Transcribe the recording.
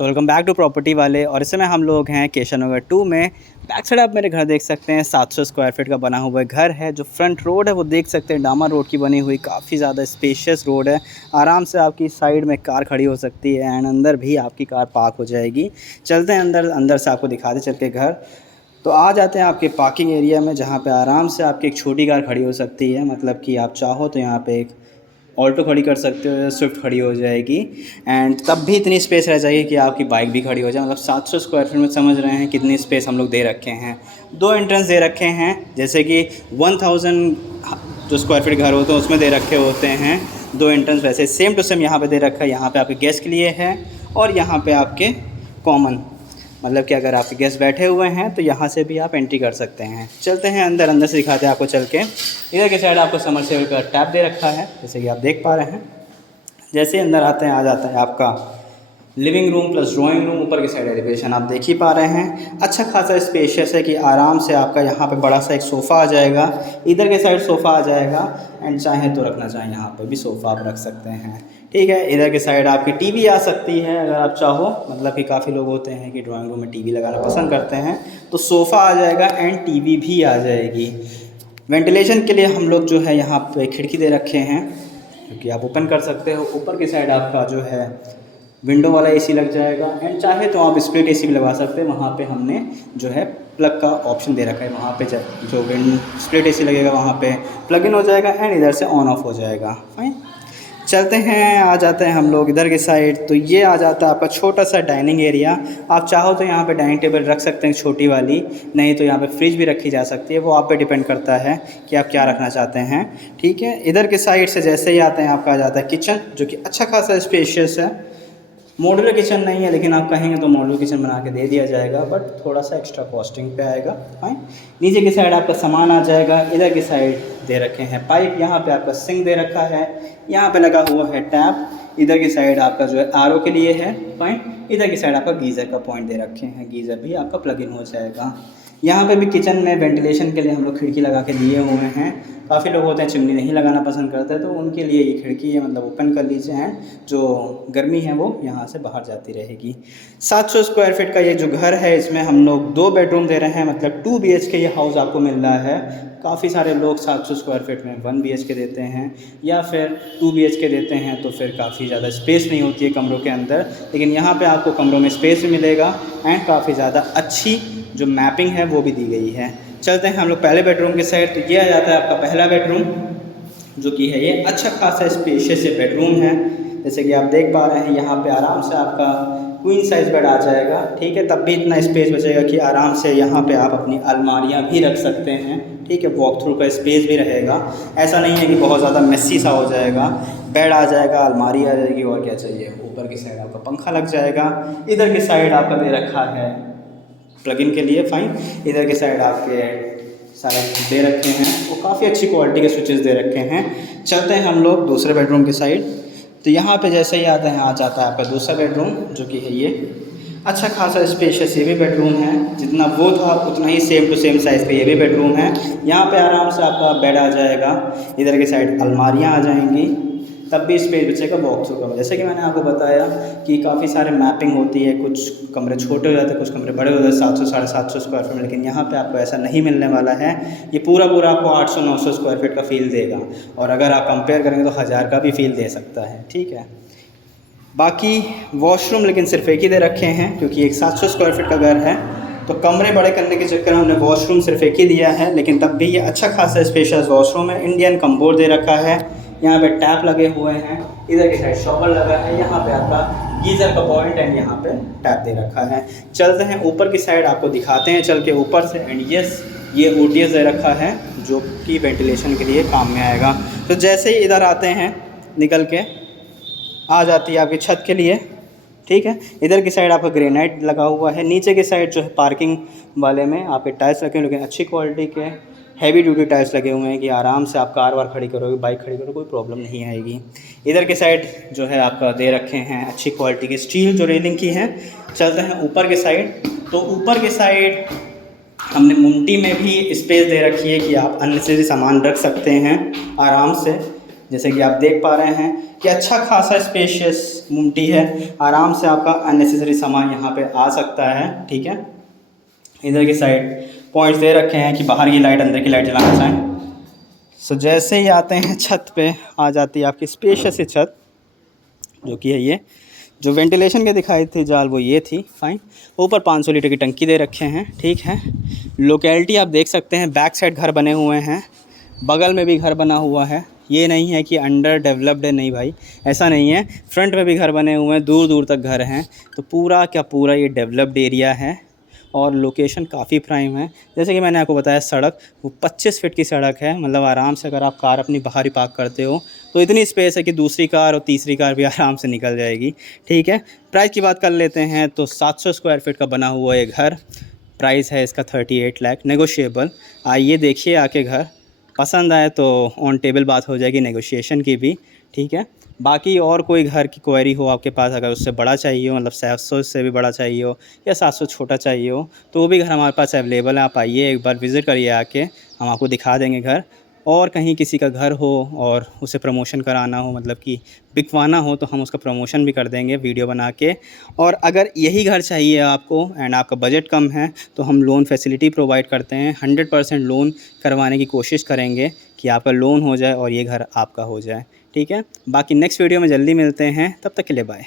तो welcome back to property वाले। और इस समय हम लोग हैं केशव नगर 2 में। बैक साइड आप मेरे घर देख सकते हैं, 700 स्क्वायर फीट का बना हुआ घर है। जो फ्रंट रोड है वो देख सकते हैं, डामर रोड की बनी हुई, काफ़ी ज़्यादा स्पेशियस रोड है। आराम से आपकी साइड में कार खड़ी हो सकती है एंड अंदर भी आपकी कार पार्क हो जाएगी। चलते हैं अंदर से आपको दिखाते चल के घर। तो आ जाते हैं आपके पार्किंग एरिया में, जहाँ पे आराम से आपकी एक छोटी कार खड़ी हो सकती है। मतलब कि आप चाहो तो यहाँ पे एक ऑल्टो खड़ी कर सकते हो या स्विफ्ट खड़ी हो जाएगी। एंड तब भी इतनी स्पेस रह जाएगी कि आपकी बाइक भी खड़ी हो जाए। मतलब 700 स्क्वायर फीट में समझ रहे हैं कितनी स्पेस हम लोग दे रखे हैं। 2 एंट्रेंस दे रखे हैं, जैसे कि 1000 जो स्क्वायर फीट घर होते हैं उसमें दे रखे होते हैं 2 एंट्रेंस, वैसे सेम टू सेम यहाँ पे दे रखा है। यहाँ पे आपके गेस्ट के लिए है और यहाँ पे आपके कॉमन, मतलब कि अगर आपके गेस्ट बैठे हुए हैं तो यहाँ से भी आप एंट्री कर सकते हैं। चलते हैं अंदर से दिखाते हैं आपको चल के। इधर की साइड आपको समरसेबल का टैप दे रखा है, जैसे कि आप देख पा रहे हैं। जैसे ही अंदर आते हैं आ जाता है आपका living room plus drawing room. ऊपर की साइड एलिवेशन आप देख ही पा रहे हैं, अच्छा खासा स्पेशियस है कि आराम से आपका यहाँ पे बड़ा सा एक सोफ़ा आ जाएगा। इधर के साइड सोफ़ा आ जाएगा एंड चाहे तो रखना चाहें यहाँ पे भी सोफ़ा आप रख सकते हैं। ठीक है, इधर के साइड आपकी टीवी आ सकती है अगर आप चाहो। मतलब कि काफ़ी लोग होते हैं कि ड्राइंग रूम में टीवी लगाना पसंद करते हैं, तो सोफ़ा आ जाएगा एंड टीवी भी आ जाएगी। वेंटिलेशन के लिए हम लोग जो है यहाँ पे खिड़की दे रखे हैं, क्योंकि आप ओपन कर सकते हो। ऊपर की साइड आपका जो है विंडो वाला एसी लग जाएगा एंड चाहे तो आप स्प्लिट एसी भी लगा सकते हैं। वहाँ पे हमने जो है प्लग का ऑप्शन दे रखा है, वहाँ पे जो स्प्लिट एसी लगेगा वहाँ पे प्लग इन हो जाएगा एंड इधर से ऑन ऑफ हो जाएगा। फाइन, चलते हैं आ जाते हैं हम लोग इधर के साइड। तो ये आ जाता है आपका छोटा सा डाइनिंग एरिया। आप चाहो तो यहाँ पे डाइनिंग टेबल रख सकते हैं छोटी वाली, नहीं तो यहाँ पे फ्रिज भी रखी जा सकती है। वो आप पे डिपेंड करता है कि आप क्या रखना चाहते हैं। ठीक है, इधर के साइड से जैसे ही आते हैं आपका आ जाता है किचन, जो कि अच्छा खासा स्पेशियस है। मॉड्यूलर किचन नहीं है, लेकिन आप कहेंगे तो मॉड्यूलर किचन बना के दे दिया जाएगा, बट थोड़ा सा एक्स्ट्रा कॉस्टिंग पे आएगा। फाइन, नीचे की साइड आपका सामान आ जाएगा। इधर की साइड दे रखे हैं पाइप, यहाँ पे आपका सिंक दे रखा है, यहाँ पे लगा हुआ है टैप। इधर की साइड आपका जो है आरओ के लिए है। फाइन, इधर की साइड आपका गीज़र का पॉइंट दे रखे हैं, गीज़र भी आपका प्लग इन हो जाएगा। यहाँ पे भी किचन में वेंटिलेशन के लिए हम लोग खिड़की लगा के दिए हुए हैं। काफ़ी लोग होते हैं चिमनी नहीं लगाना पसंद करते, तो उनके लिए ये खिड़की है, मतलब ओपन कर लीजिए एंड जो गर्मी है वो यहाँ से बाहर जाती रहेगी। 700 स्क्वायर फीट का ये जो घर है, इसमें हम लोग 2 बेडरूम दे रहे हैं। मतलब 2 BHK ये हाउस आपको मिल रहा है। काफ़ी सारे लोग 700 स्क्वायर फीट में 1 BHK देते हैं या फिर 2 BHK देते हैं, तो फिर काफ़ी ज़्यादा स्पेस नहीं होती है कमरों के अंदर। लेकिन यहाँ पे आपको कमरों में स्पेस भी मिलेगा एंड काफ़ी ज़्यादा अच्छी जो मैपिंग है वो भी दी गई है। चलते हैं हम लोग पहले बेडरूम की साइड। तो ये आ जाता है आपका पहला बेडरूम, जो कि है ये अच्छा खासा स्पेशियस ये बेडरूम है। जैसे कि आप देख पा रहे हैं, यहाँ पे आराम से आपका क्वीन साइज़ बेड आ जाएगा। ठीक है, तब भी इतना स्पेस बचेगा कि आराम से यहाँ पे आप अपनी अलमारियाँ भी रख सकते हैं। ठीक है, वॉक थ्रू का स्पेस भी रहेगा, ऐसा नहीं है कि बहुत ज़्यादा मेसी सा हो जाएगा। बेड आ जाएगा, अलमारी आ जाएगी, और क्या चाहिए। ऊपर की साइड आपका पंखा लग जाएगा। इधर की साइड आपका दे रखा है प्लग इन के लिए। फाइन, इधर के साइड आपके सारे दे रखे हैं, वो काफ़ी अच्छी क्वालिटी के स्विचेस दे रखे हैं। चलते हैं हम लोग दूसरे बेडरूम की साइड। तो यहाँ पे जैसे ही आते हैं आ जाता है आपका दूसरा बेडरूम, जो कि है ये अच्छा खासा स्पेशियस ये भी बेडरूम है। जितना वो था उतना ही सेम टू सेम साइज़ का ये भी बेडरूम है। यहाँ पे आराम से आपका बेड आ जाएगा, इधर की साइड अलमारियाँ आ जाएंगी, तब भी स्पेस बचेगा वॉक थ्रू का। जैसे कि मैंने आपको बताया कि काफ़ी सारे मैपिंग होती है, कुछ कमरे छोटे हो जाते हैं, कुछ कमरे बड़े हो जाते हैं 700 750 स्क्वायर फीट में। लेकिन यहाँ पे आपको ऐसा नहीं मिलने वाला है। ये पूरा आपको 800 900 स्क्वायर फीट का फील देगा, और अगर आप कंपेयर करेंगे तो 1000 का भी फील दे सकता है। ठीक है, बाकी वॉशरूम लेकिन सिर्फ एक ही दे रखे हैं, क्योंकि एक 700 स्क्वायर फीट का घर है, तो कमरे बड़े करने के चक्कर में हमने वॉशरूम सिर्फ एक ही दिया है। लेकिन तब भी ये अच्छा खासा स्पेशियस वॉशरूम है। इंडियन कम्बोर्ड दे रखा है, यहाँ पे टैप लगे हुए हैं, इधर की साइड शॉवर लगा है, यहाँ पे आपका गीज़र का पॉइंट एंड यहाँ पे टैप दे रखा है। चलते हैं ऊपर की साइड, आपको दिखाते हैं चल के ऊपर से। एंड यस, ये OTS दे रखा है, जो कि वेंटिलेशन के लिए काम में आएगा। तो जैसे ही इधर आते हैं निकल के आ जाती है आपकी छत के लिए। ठीक है, इधर की साइड आपका ग्रेनाइट लगा हुआ है। नीचे की साइड जो है पार्किंग वाले में आपके टाइल्स रखे हैं, लेकिन अच्छी क्वालिटी के हैवी ड्यूटी टाइल्स लगे हुए हैं कि आराम से आप कार वार खड़ी करोगे, बाइक खड़ी करोगे, कोई प्रॉब्लम नहीं आएगी। इधर के साइड जो है आपका दे रखे हैं अच्छी क्वालिटी की स्टील जो रेलिंग की है। चलते हैं ऊपर के साइड। तो ऊपर के साइड हमने मुमटी में भी स्पेस दे रखी है कि आप अननेसेसरी सामान रख सकते हैं आराम से। जैसे कि आप देख पा रहे हैं कि अच्छा खासा स्पेशियस मुमटी है, आराम से आपका अननेसेसरी सामान यहाँ पे आ सकता है। ठीक है, इधर की साइड पॉइंट्स दे रखे हैं कि बाहर की लाइट अंदर की लाइट जलाना चाहें। सो जैसे ही आते हैं छत पे, आ जाती है आपकी स्पेशियस सी छत, जो कि है ये। जो वेंटिलेशन के दिखाई थी जाल वो ये थी, फाइन। ऊपर 500 लीटर की टंकी दे रखे हैं। ठीक है, लोकेलिटी आप देख सकते हैं, बैक साइड घर बने हुए हैं, बगल में भी घर बना हुआ है। ये नहीं है कि अंडर डेवलप्ड है, नहीं भाई, ऐसा नहीं है। फ्रंट में भी घर बने हुए हैं, दूर दूर तक घर हैं। तो पूरा क्या पूरा ये डेवलप्ड एरिया है और लोकेशन काफ़ी प्राइम है। जैसे कि मैंने आपको बताया, सड़क वो 25 फीट की सड़क है, मतलब आराम से अगर आप कार अपनी बाहर ही पार्क करते हो तो इतनी स्पेस है कि दूसरी कार और तीसरी कार भी आराम से निकल जाएगी। ठीक है, प्राइस की बात कर लेते हैं तो 700 स्क्वायर फीट का बना हुआ ये घर, प्राइस है इसका 38 लाख, नेगोशिएबल। आइए देखिए आके घर, पसंद आए तो ऑन टेबल बात हो जाएगी नेगोशिएशन की भी। ठीक है, बाकी और कोई घर की क्वेरी हो आपके पास, अगर उससे बड़ा चाहिए हो, मतलब 700 से भी बड़ा चाहिए हो या 700 छोटा चाहिए हो, तो वो भी घर हमारे पास अवेलेबल है। आप आइए एक बार विज़िट करिए आके, हम आपको दिखा देंगे घर। और कहीं किसी का घर हो और उसे प्रमोशन कराना हो, मतलब कि बिकवाना हो, तो हम उसका प्रमोशन भी कर देंगे वीडियो बना के। और अगर यही घर चाहिए आपको एंड आपका बजट कम है तो हम लोन फैसिलिटी प्रोवाइड करते हैं। 100% लोन करवाने की कोशिश करेंगे कि आपका लोन हो जाए और ये घर आपका हो जाए। ठीक है, बाकी नेक्स्ट वीडियो में जल्दी मिलते हैं, तब तक के लिए बाय।